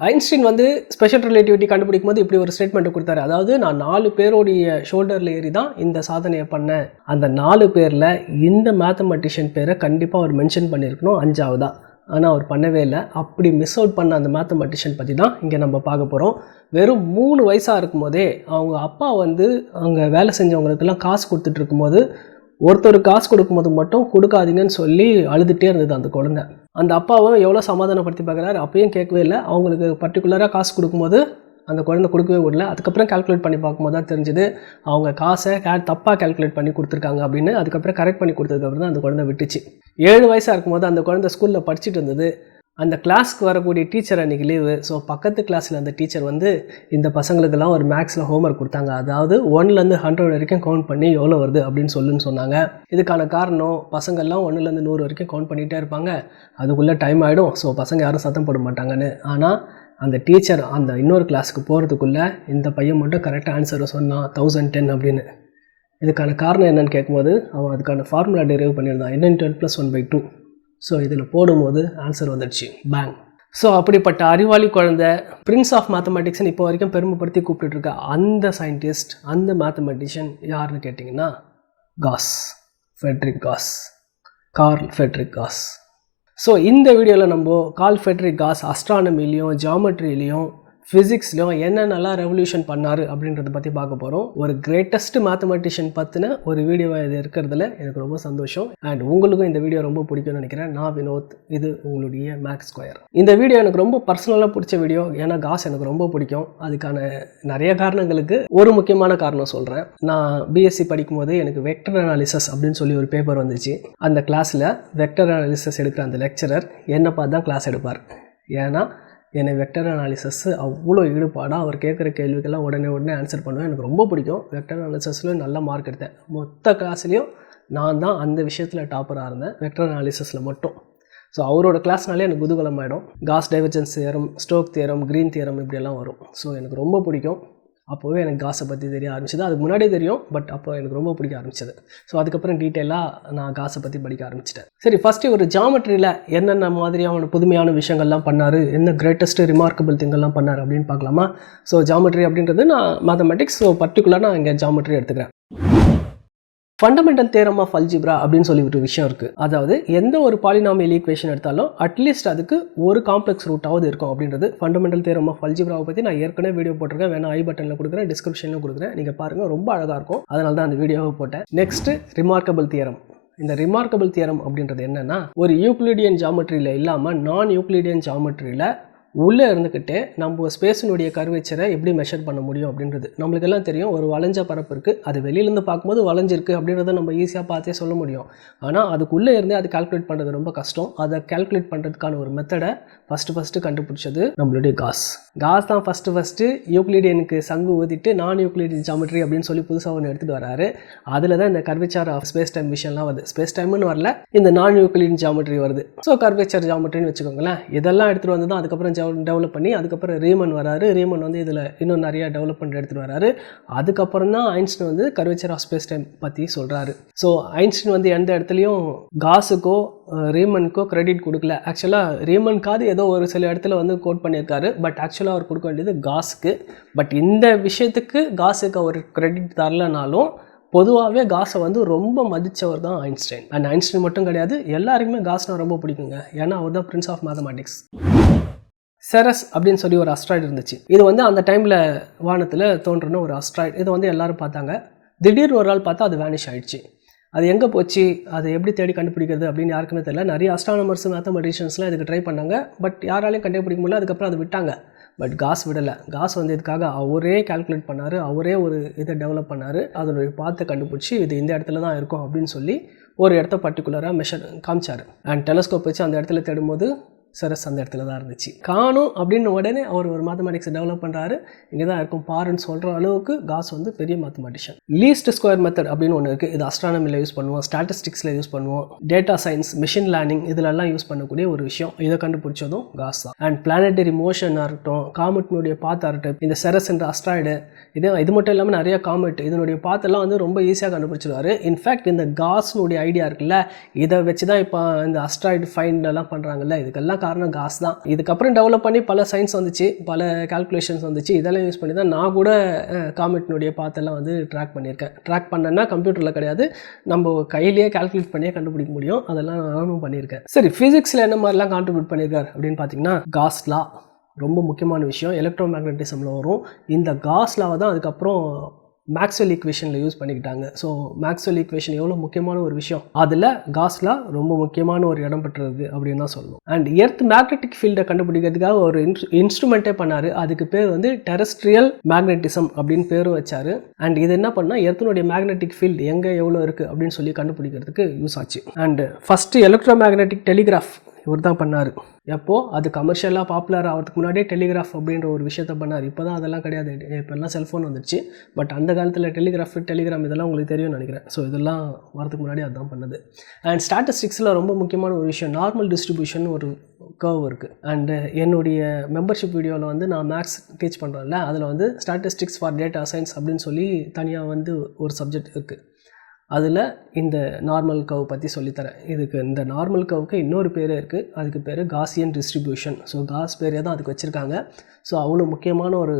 Einstein வந்து special relativity கண்டுபிடிக்கும் போது இப்படி ஒரு ஸ்டேட்மெண்ட் கொடுத்தாரு. அதாவது நான் 4 பேருடைய ஷோல்டரில் ஏறி தான் இந்த சாதனையை பண்ணேன். அந்த 4 பேரில் இந்த மேத்தமெட்டிஷியன் பேரை கண்டிப்பாக அவர் மென்ஷன் பண்ணியிருக்கணும் 5ஆவதா. ஆனால் அவர் பண்ணவே இல்லை. அப்படி மிஸ் அவுட் பண்ண அந்த மேத்தமெட்டிஷியன் பற்றி தான் இங்கே நம்ம பார்க்க போகிறோம். வெறும் 3 வயசாக இருக்கும்போதே அவங்க அப்பா வந்து அங்கே வேலை செஞ்சவங்களுக்கெல்லாம் காசு கொடுத்துட்டு இருக்கும்போது ஒருத்தர் காசு கொடுக்கும்போது மட்டும் கொடுக்காதீங்கன்னு சொல்லி அழுதுகிட்டே இருந்தது அந்த குழந்தை. அந்த அப்பாவும் எவ்வளோ சமாதானப்படுத்தி பார்க்குறாரு, அப்பயும் கேட்கவே இல்லை. அவங்களுக்கு பர்டிகுலராக காசு கொடுக்கும்போது அந்த குழந்தை கொடுக்கவே விடல. அதுக்கப்புறம் கால்குலேட் பண்ணி பார்க்கும்போது தான் தெரிஞ்சுது அவங்க காசை தப்பாக கால்குலேட் பண்ணி கொடுத்துருக்காங்க அப்படின்னு. அதுக்கப்புறம் கரெக்ட் பண்ணி கொடுத்ததுக்கப்புறம் தான் அந்த குழந்தை விட்டுச்சு. 7 வயசாக இருக்கும்போது அந்த குழந்தை ஸ்கூலில் படிச்சுட்டு இருந்தது. அந்த கிளாஸ்க்கு வரக்கூடிய டீச்சர் அன்றைக்கி லீவு. ஸோ பக்கத்து கிளாஸில் அந்த டீச்சர் வந்து இந்த பசங்களுக்கெல்லாம் ஒரு மேக்ஸில் ஹோம்ஒர்க் கொடுத்தாங்க. அதாவது 1லேருந்து 100 வரைக்கும் கவுண்ட் பண்ணி எவ்வளோ வருது அப்படின்னு சொன்னாங்க. இதுக்கான காரணம் பசங்கள்லாம் 1லேருந்து 100 வரைக்கும் கவுண்ட் பண்ணிகிட்டே இருப்பாங்க. அதுக்குள்ளே டைம் ஆகிடும். ஸோ பசங்க யாரும் சத்தம் போட மாட்டாங்கன்னு. ஆனால் அந்த டீச்சர் அந்த இன்னொரு கிளாஸுக்கு போகிறதுக்குள்ளே இந்த பையன் மட்டும் கரெக்டாக ஆன்சரை சொன்னான் 1010 அப்படின்னு. இதுக்கான காரணம் என்னென்னு கேட்கும்போது அவன் அதுக்கான ஃபார்முலா டெரைவ் பண்ணியிருந்தான். n × 12 + 1/2. ஸோ இதில் போடும்போது ஆன்சர் வந்துடுச்சு, பேங். ஸோ அப்படிப்பட்ட அறிவாளி குழந்தை பிரின்ஸ் ஆஃப் மேத்தமெட்டிக்ஸ்னு இப்போ வரைக்கும் பெருமைப்படுத்தி கூப்பிட்டுருக்க அந்த சயின்டிஸ்ட், அந்த மேத்தமெட்டிஷியன் யாருன்னு கேட்டிங்கன்னா Gauss, Friedrich Gauss, Carl Friedrich Gauss. So இந்த வீடியோவில் நம்ம கார்ல் ஃபெட்ரிக் காஸ் அஸ்ட்ரானமிலையும் ஜியாமெட்ரிலையும் ஃபிசிக்ஸ்லையும் என்னென்னலாம் ரெவல்யூஷன் பண்ணார் அப்படின்றத பற்றி பார்க்க போகிறோம். ஒரு கிரேட்டஸ்ட் மேத்தமெட்டிஷியன் பற்றின ஒரு வீடியோவாக இது இருக்கிறதுல எனக்கு ரொம்ப சந்தோஷம். அண்ட் உங்களுக்கும் இந்த வீடியோ ரொம்ப பிடிக்கும்னு நினைக்கிறேன். நான் வினோத், இது உங்களுடைய மேக்ஸ் ஸ்கொயர். இந்த வீடியோ எனக்கு ரொம்ப பர்சனலாக பிடிச்ச வீடியோ. ஏன்னா காஸ் எனக்கு ரொம்ப பிடிக்கும். அதுக்கான நிறைய காரணங்களுக்கு ஒரு முக்கியமான காரணம் சொல்கிறேன். நான் பிஎஸ்சி படிக்கும்போது எனக்கு வெக்டர் அனாலிசிஸ் அப்படின்னு சொல்லி ஒரு பேப்பர் வந்துச்சு. அந்த கிளாஸில் வெக்டர் அனாலிசிஸ் எடுக்கிற அந்த லெக்சரர் என்னை பார்த்து தான் கிளாஸ் எடுப்பார். ஏன்னா என்னை வெக்டர் அனாலிசிஸ் அவ்வளோ ஈடுபாடாக அவர் கேட்குற கேள்விக்கெல்லாம் உடனே ஆன்சர் பண்ணுவேன். எனக்கு ரொம்ப பிடிக்கும். வெக்டர் அனாலிசிஸில் நல்ல மார்க் எடுத்தேன். மொத்த கிளாஸ்லேயும் நான் தான் அந்த விஷயத்தில் டாப்பராக இருந்தேன், வெக்டர் அனாலிசிஸில் மட்டும். ஸோ அவரோட கிளாஸ்னாலே எனக்கு குதூகலமாயிடும். Gauss divergence theorem, Stoke theorem, Green theorem இப்படியெல்லாம் வரும். ஸோ எனக்கு ரொம்ப பிடிக்கும். அப்போவே எனக்கு காஸை பற்றி தெரிய ஆரம்பிச்சது. அதுக்கு முன்னாடியே தெரியும், பட் அப்போ எனக்கு ரொம்ப பிடிக்க ஆரம்பிச்சது. ஸோ அதுக்கப்புறம் டீட்டெயிலாக நான் காஸை பற்றி படிக்க ஆரம்பிச்சிட்டேன். சரி, ஃபஸ்ட்டு ஒரு ஜியாமெட்ரியில் என்னென்ன மாதிரியான புதுமையான விஷயங்கள்லாம் பண்ணார், என்ன கிரேட்டஸ்ட்டு ரிமார்க்கபிள் திங்கெல்லாம் பண்ணார் அப்படின்னு பார்க்கலாமா? ஸோ ஜியாமெட்ரி அப்படின்றது நான் மேத்தமெட்டிக்ஸ், ஸோ பர்டிகுலராக நான் இங்கே ஜியாமெட்ரி எடுத்துக்கிறேன். ஃபண்டமெண்டல் தியரம் ஆஃப் அல்ஜிப்ரா அப்படின்னு சொல்லி ஒரு விஷயம் இருக்குது. அதாவது எந்த ஒரு பாலினாமியல் ஈக்குவேஷன் எடுத்தாலும் அட்லீஸ்ட் அதுக்கு ஒரு காம்ப்ளெக்ஸ் ரூட்டாவது இருக்கும் அப்படின்றது ஃபண்டமெண்டல் தியரம் ஆஃப் அல்ஜிப்ராவை பற்றி நான் ஏற்கனவே வீடியோ போட்டிருக்கேன். வேணா ஐ பட்டனில் கொடுக்குறேன், டிஸ்கிரிப்ஷனில் கொடுக்குறேன், நீங்கள் பாருங்கள். ரொம்ப அழகாக இருக்கும். அதனால தான் அந்த வீடியோவை போட்டேன். Next remarkable theorem. இந்த ரிமார்க்கபிள் தியரம் அப்படின்றது என்னென்னா, ஒரு யூக்ளிடியன் ஜியாமெட்ரியில் இல்லாமல் நான் யூக்ளிடியன் ஜியாமெட்ரியில் உள்ளே இருந்துக்கிட்டே நம்ம ஸ்பேஸினுடைய கர்வேச்சரை எப்படி மெஷர் பண்ண முடியும் அப்படின்றது. நம்மளுக்கெல்லாம் தெரியும், ஒரு வளைஞ்ச பரப்பு இருக்குது, அது வெளியிலேருந்து பார்க்கும்போது வளைஞ்சிருக்கு அப்படின்றத நம்ம ஈஸியாக பார்த்தே சொல்ல முடியும். ஆனால் அதுக்குள்ளே இருந்தே அது கால்குலேட் பண்ணுறது ரொம்ப கஷ்டம். அதை கால்குலேட் பண்ணுறதுக்கான ஒரு மெத்தடை ஃபஸ்ட்டு கண்டுபிடிச்சது நம்மளுடைய காஸ் தான். ஃபஸ்ட்டு யூக்ளிடியனுக்கு சங்கு ஊதிட்டு நான் யூக்ளிடியன் ஜியாமெட்ரி அப்படின்னு சொல்லி புதுசாக ஒன்று எடுத்துகிட்டு வராரு. அதில் தான் இந்த கர்வேச்சர் ஆஃப் ஸ்பேஸ் டைம் விஷயம்லாம் வருது. ஸ்பேஸ் டைம்னு வரல, இந்த நான் யூக்ளிடியன் ஜியாமெட்ரி வருது. ஸோ கர்வேச்சர் ஜியாமெட்ரின்னு வச்சுக்கோங்களேன். இதெல்லாம் எடுத்துகிட்டு வந்து தான் அதுக்கப்புறம் டெவலப் பண்ணி அதுக்கப்புறம் ரீமன் வராரு. ரீமன் வந்து இதில் இன்னும் நிறையா டெவலப்மெண்ட் எடுத்துகிட்டு வராரு. அதுக்கப்புறம் தான் ஐன்ஸ்டீன் வந்து கர்வேச்சர் ஆஃப் ஸ்பேஸ் டைம் பற்றி சொல்கிறாரு. ஸோ ஐன்ஸ்டீன் வந்து எந்த இடத்துலையும் காஸுக்கோ ரீமனுக்கோ கிரெடிட் கொடுக்கல. ஆக்சுவலாக ரீமனுக்காவது ஏதோ ஒரு சில இடத்துல வந்து கோட் பண்ணியிருக்காரு, பட் ஆக்சுவலாக அவர் கொடுக்க வேண்டியது காஸுக்கு. பட் இந்த விஷயத்துக்கு காஸுக்கு அவர் கிரெடிட் தரலனாலும் பொதுவாகவே காஸை வந்து ரொம்ப மதித்தவர் தான் ஐன்ஸ்டைன். அண்ட் ஐன்ஸ்டைன் மட்டும் கிடையாது, எல்லாருக்குமே காஸ்னால் ரொம்ப பிடிக்குங்க. ஏன்னா அவர் தான் பிரின்ஸ் ஆஃப் மேத்தமெட்டிக்ஸ். செரஸ் அப்படின்னு சொல்லி ஒரு அஸ்ட்ராய்டு இருந்துச்சு. இது வந்து அந்த டைமில் வானத்தில் தோன்றின ஒரு அஸ்ட்ராய்டு. இது வந்து எல்லோரும் பார்த்தாங்க. திடீர்னு ஒரு நாள் பார்த்தா அது வேனிஷ் ஆகிடுச்சு. அது எங்கே போச்சு, அது எப்படி தேடி கண்டுபிடிக்கிறது அப்படின்னு யாருக்குமே தெரியல. நிறைய அஸ்ட்ரானமர்ஸ், மேத்தமெட்டிஷியன்ஸ்லாம் இதுக்கு ட்ரை பண்ணாங்க, பட் யாராலையும் கண்டுபிடிக்க முடியல. அதுக்கப்புறம் அதை விட்டாங்க. பட் காஸ் விடலை. காஸ் வந்து இதுக்காக அவரே கால்குலேட் பண்ணார், அவரே ஒரு இதை டெவலப் பண்ணார். அதனுடைய பார்த்து கண்டுபிடிச்சி இது இந்த இடத்துல தான் இருக்கும் அப்படின்னு சொல்லி ஒரு இடத்த பர்டிகுலராக மெஷர் காமிச்சார். அண்ட் டெலஸ்கோப் வச்சு அந்த இடத்துல தேடும்போது செரஸ் அந்த இடத்துல தான் இருந்துச்சு. காணும் அப்படின்னு உடனே அவர் ஒரு மேத்தமெட்டிக்ஸ் டெவலப் பண்ணுறாரு. இங்கே தான் இருக்கும் பாருன்னு சொல்கிற அளவுக்கு காஸ் வந்து பெரிய மேத்தமெட்டிஷியன். லீஸ்ட் ஸ்கொயர் மெத்தட் அப்படின்னு ஒன்று இருக்குது. இது அஸ்ட்ரானமியில் யூஸ் பண்ணுவோம், ஸ்டாட்டிஸ்டிக்ஸில் யூஸ் பண்ணுவோம், டேட்டா சயின்ஸ், மிஷின் லேர்னிங் இதிலெல்லாம் யூஸ் பண்ணக்கூடிய ஒரு விஷயம். இதை கண்டுபிடிச்சதும் காஸ் தான். அண்ட் பிளானட்டரி மோஷனாக இருக்கட்டும், காமெட்னுடைய பாத்தாக இருக்கட்டும், இந்த செரஸ் என்ற அஸ்ட்ராய்டு இது மட்டும் இல்லாமல் நிறைய காமெட் இதனுடைய பாத்தெல்லாம் வந்து ரொம்ப ஈஸியாக கண்டுபிடிச்சிருவாரு. இன்ஃபேக்ட் இந்த காஸ்னுடைய ஐடியா இருக்குல்ல, இதை வச்சு தான் இப்போ இந்த அஸ்ட்ராய்டு ஃபைண்டெல்லாம் பண்ணுறாங்கல்ல, இதுக்கெல்லாம் காரணம் காஸ் தான். இதுக்கப்புறம் டெவலப் பண்ணி பல சயின்ஸ் வந்துச்சு, பல கால்குலேஷன்ஸ் வந்துச்சு. இதெல்லாம் யூஸ் பண்ணி தான் நான் கூட காமெட்னுடைய பாத்தெல்லாம் வந்து ட்ராக் பண்ணியிருக்கேன். ட்ராக் பண்ணேன்னா கம்ப்யூட்டரில் கிடையாது, நம்ம கையிலேயே கால்குலேட் பண்ணியே கண்டுபிடிக்க முடியும். அதெல்லாம் நானும் பண்ணியிருக்கேன். சரி, ஃபிசிக்ஸில் என்ன மாதிரிலாம் கான்ட்ரிபியூட் பண்ணியிருக்காரு அப்படின்னு பார்த்தீங்கன்னா, காஸ் லா ரொம்ப முக்கியமான விஷயம். எலக்ட்ரோ மேக்னட்டிசமில் வரும். இந்த காஸ் லாவை தான் அதுக்கப்புறம் மேக்ஸ்வெல் ஈக்குவேஷனில் யூஸ் பண்ணிக்கிட்டாங்க. ஸோ மேக்ஸ்வெல் ஈக்குவேஷன் எவ்வளோ முக்கியமான ஒரு விஷயம், அதில் காஸ் லா ரொம்ப முக்கியமான ஒரு இடம் பெற்றிருக்கு அப்படின்னு தான் சொல்லணும். அண்ட் எர்த் மேக்னெட்டிக் ஃபீல்டை கண்டுபிடிக்கிறதுக்காக ஒரு இன்ஸ்ட்ருமெண்ட்டே பண்ணார். அதுக்கு பேர் வந்து டெரஸ்ட்ரியல் மேக்னெட்டிசம் அப்படின்னு பேரும் வச்சார். அண்ட் இது என்ன பண்ணால் எர்த்தினுடைய மேக்னெட்டிக் ஃபீல்டு எங்கே எவ்வளோ இருக்குது அப்படின்னு சொல்லி கண்டுபிடிக்கிறதுக்கு யூஸ் ஆச்சு. And first electro magnetic telegraph இவர் தான் பண்ணார். எப்போது அது கமர்ஷியலாக பாப்புலர் ஆகிறதுக்கு முன்னாடியே டெலிகிராஃப் அப்படின்ற ஒரு விஷயத்தை பண்ணார். இப்போ தான் அதெல்லாம் கிடையாது, இப்போல்லாம் செல்ஃபோன் வந்துடுச்சு. பட் அந்த காலத்தில் டெலிகிராஃப், டெலிகிராம் இதெல்லாம் உங்களுக்கு தெரியும்னு நினைக்கிறேன். ஸோ இதெல்லாம் வரதுக்கு முன்னாடி அதுதான் பண்ணது. அண்ட் ஸ்டாட்டிஸ்டிக்ஸில் ரொம்ப முக்கியமான ஒரு விஷயம் நார்மல் டிஸ்ட்ரிபியூஷன் ஒரு கர்வ் இருக்குது. அண்டு என்னுடைய மெம்பர்ஷிப் வீடியோவில் வந்து நான் மேக்ஸ் டீச் பண்ணுறேன்ல, அதில் வந்து ஸ்டாட்டிஸ்டிக்ஸ் ஃபார் டேட்டா சயின்ஸ் அப்படின்னு சொல்லி தனியாக வந்து ஒரு சப்ஜெக்ட் இருக்குது. அதில் இந்த நார்மல் கர்வ் பற்றி சொல்லித்தரேன். இதுக்கு இந்த நார்மல் கர்வுக்கு இன்னொரு பேரே இருக்குது. அதுக்கு பேர் காசியன் டிஸ்ட்ரிபியூஷன். ஸோ காஸ் பேரே தான் அதுக்கு வச்சுருக்காங்க. ஸோ அவ்வளோ முக்கியமான ஒரு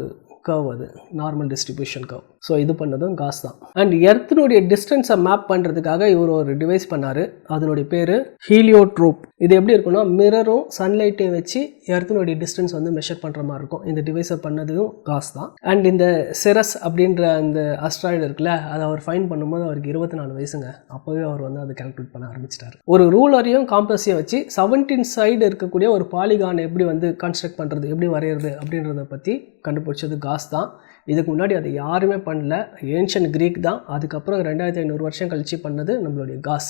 கர்வ் அது, நார்மல் டிஸ்ட்ரிபியூஷன் கர்வ். ஸோ இது பண்ணதும் காஸ் தான். அண்ட் எர்த்தினுடைய டிஸ்டன்ஸை மேப் பண்ணுறதுக்காக இவர் ஒரு டிவைஸ் பண்ணார். அதனுடைய பேர் ஹீலியோட்ரோப். இது எப்படி இருக்குன்னா, மிரரும் சன்லைட்டையும் வச்சு எர்த்தினுடைய டிஸ்டன்ஸ் வந்து மெஷர் பண்ணுற மாதிரி இருக்கும். இந்த டிவைஸை பண்ணதும் காஸ் தான். அண்ட் இந்த செரஸ் அப்படின்ற அந்த அஸ்ட்ராய்டு இருக்குல்ல, அதை அவர் ஃபைன் பண்ணும்போது அவருக்கு 24 வயசுங்க. அப்போவே அவர் வந்து அதை கால்குலேட் பண்ண ஆரம்பிச்சிட்டார். ஒரு ரூலரையும் காம்பஸையும் வச்சு 17 சைடு இருக்கக்கூடிய ஒரு பாலிகான் எப்படி வந்து கன்ஸ்ட்ரக்ட் பண்ணுறது, எப்படி வரைகிறது அப்படின்றத பற்றி கண்டுபிடிச்சது காஸ் தான். இதுக்கு முன்னாடி அதை யாருமே பண்ணல, ஏன்ஷியன்ட் கிரீக் தான். அதுக்கப்புறம் 2500 வருஷம் கழித்து பண்ணது நம்மளுடைய காஸ்.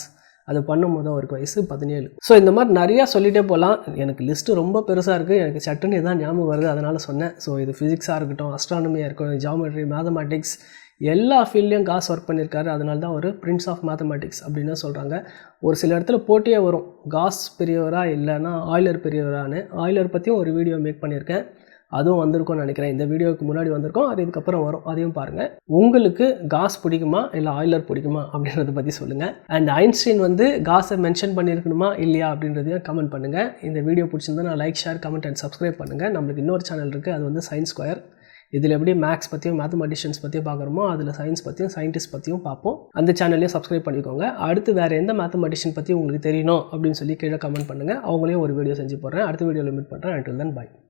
அது பண்ணும்போது அவருக்கு வயசு 17. ஸோ இந்த மாதிரி நிறையா சொல்லிகிட்டே போகலாம். எனக்கு லிஸ்ட்டு ரொம்ப பெருசாக இருக்குது. எனக்கு சட்டுன்னு இதான் ஞாபகம் வருது, அதனால் சொன்னேன். ஸோ இது ஃபிசிக்ஸாக இருக்கட்டும், அஸ்ட்ரானமியாக இருக்கட்டும், ஜியாமெட்ரி, மேத்தமேட்டிக்ஸ், எல்லா ஃபீல்ட்லேயும் காஸ் ஒர்க் பண்ணியிருக்காரு. அதனால தான் அவர் பிரின்ஸ் ஆஃப் மேத்தமேட்டிக்ஸ் அப்படின்னு சொல்கிறாங்க. ஒரு சில இடத்துல போட்டியே வரும், காஸ் பெரியவரா இல்லைன்னா ஆய்லர் பெரியவரான்னு. ஆய்லர் பற்றியும் ஒரு வீடியோ மேக் பண்ணியிருக்கேன், அதுவும் வந்திருக்கும்னு நினைக்கிறேன். இந்த வீடியோவுக்கு முன்னாடி வந்திருக்கோம், அது இதுக்கப்புறம் வரும், அதையும் பாருங்கள். உங்களுக்கு காஸ் பிடிக்குமா இல்லை ஆய்லர் பிடிக்குமா அப்படின்றத பற்றி சொல்லுங்கள். அண்ட் ஐன்ஸ்டீன் வந்து காஸை மென்ஷன் பண்ணியிருக்கணுமா இல்லையா அப்படின்றதையும் கமெண்ட் பண்ணுங்கள். இந்த வீடியோ பிடிச்சிருந்தா நான் like, share, comment and subscribe பண்ணுங்கள். நம்மளுக்கு இன்னொரு சேனல் இருக்குது, அது வந்து சயின்ஸ் ஸ்கொயர். இதில் எப்படி மேக்ஸ் பற்றியும் மேத்தமெட்டிஷியன்ஸ் பற்றியும் பார்க்குறோமோ, அதில் சயின்ஸ் பற்றியும் சயின்டிஸ்ட் பற்றியும் பார்ப்போம். அந்த சேனல்லையும் சப்ஸ்கிரைப் பண்ணிக்கோங்க. அடுத்து வேறு எந்த மேத்தமெட்டிஷியன் பற்றி உங்களுக்கு தெரியணும் அப்படின்னு சொல்லி கீழே கமெண்ட் பண்ணுங்கள். அவங்களையும் ஒரு வீடியோ செஞ்சு போடுறேன். அடுத்த வீடியோவில் மீட் பண்ணுறேன். until then bye.